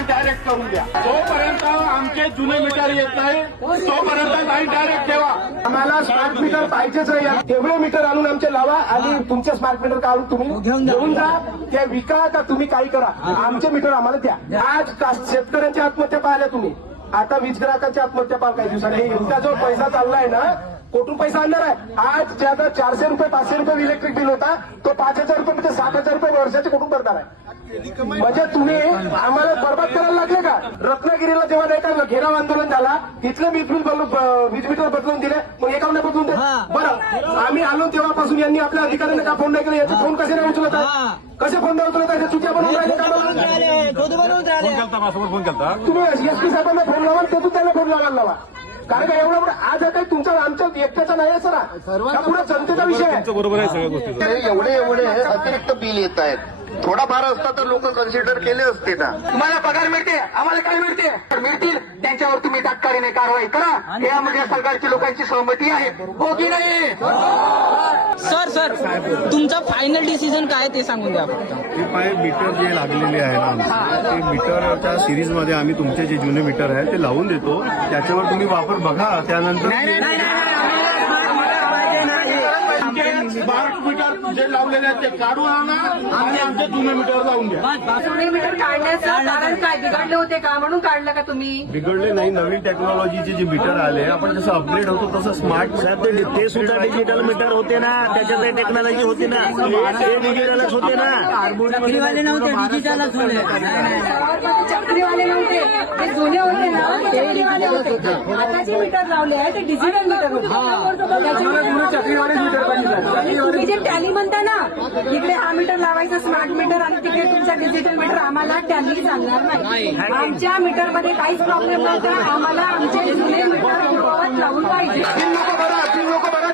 Line direct करून द्या. जोपर्यंत आमचे जुने मीटर येत नाही तोपर्यंत लाईन डायरेक्ट ठेवा. आम्हाला स्मार्ट मीटर पाहिजेच आहे. तेवढे मीटर आणून आमचे लावा आणि तुमचे स्मार्ट मीटर काढून तुम्ही घेऊन जा. ते विका का तुम्ही काही करा, आमचे मीटर आम्हाला द्या. आज शेतकऱ्यांची आत्महत्या पाहिल्या तुम्ही, आता वीज ग्राहकांची आत्महत्या पाहा काही दिवसांनी. इतका जो पैसा चाललाय ना, कुठून पैसा आणणार आहे? आज ज्यादा 400 रुपये 500 रुपये इलेक्ट्रिक बिल होता तो 5,000 रुपये म्हणजे 7,000 रुपये वर्षाचे कुठून करणार आहे? म्हणजे तुम्ही आम्हाला बरबाद करायला लागले का? रत्नागिरीला जेव्हा नाही का घेराव आंदोलन झाला, तिथलं वीज मीटर बदलून दिले, मग एकावन्न बदलून दे. बरं, आम्ही आलो तेव्हापासून यांनी आपल्या अधिकाऱ्यांना का फोन नाही केला? याचे फोन कसे नाही उचलत आहे? कसे फोन नाही उचलत आहे? चुक्या बनवून राहिले का? तुम्ही एसपी साहेबांना फोन लावा, ते त्यांना फोन लावायला लावा. कारण का एवढा आज काही तुमचा आमच्या एकट्याचा नाही आहे सर, पुढे जनतेचा विषय आहे. बरोबर आहे सगळ्या गोष्टी. एवढे अतिरिक्त बिल येत आहेत. थोडाफार असता तर लोक कन्सिडर केले असते ना. तुम्हाला पगार मिळते, आम्हाला काय मिळते? मिळतील त्यांच्यावर तुम्ही तात्काळीने कारवाई करा. यामध्ये सरकारची लोकांची सहमती आहे, हो की नाही? सर तुमचा फायनल डिसिजन काय ते सांगून द्या. ते पाय मीटर जे लागलेले आहे ना आमचे, ते मीटरच्या सिरीजमध्ये आम्ही तुमचे जे जुने मीटर आहे ते लावून देतो. त्याच्यावर तुम्ही वापर बघा, त्यानंतर स्मार्ट मीटर जे लावलेले आहेत ते काढून आणा आणि आमचे जुने मीटर लावून द्या. जुने मीटर काढण्याचं कारण काय? बिघडले होते का म्हणून काढलं का तुम्ही? बिघडले नाही. नवीन टेक्नॉलॉजीचे जे मीटर आले, आपण जसं अपग्रेड होतो तसं स्मार्ट ते सुद्धा डिजिटल मीटर होते ना, त्याच्यात टेक्नॉलॉजी होती ना, ते डिजिटलच होते ना. चक्रीवाले नव्हते, डिजिटलच होते. चक्रीवाले नव्हते, ते जुने होते ना, ते चक्रीवाले होते. आता जे मीटर लावले आहे ते डिजिटल मीटर होते. तुम्ही जे टॅली म्हणता ना, इकडे हा मीटर लावायचा स्मार्ट मीटर आणि तिकडे तुमचा डिजिटल मीटर, आम्हाला टॅली चालणार नाही. आमच्या मीटरमध्ये काहीच प्रॉब्लेम नव्हता. आम्हाला आमचे जुने मीटर लावून पाहिजे. तीन लोक बघा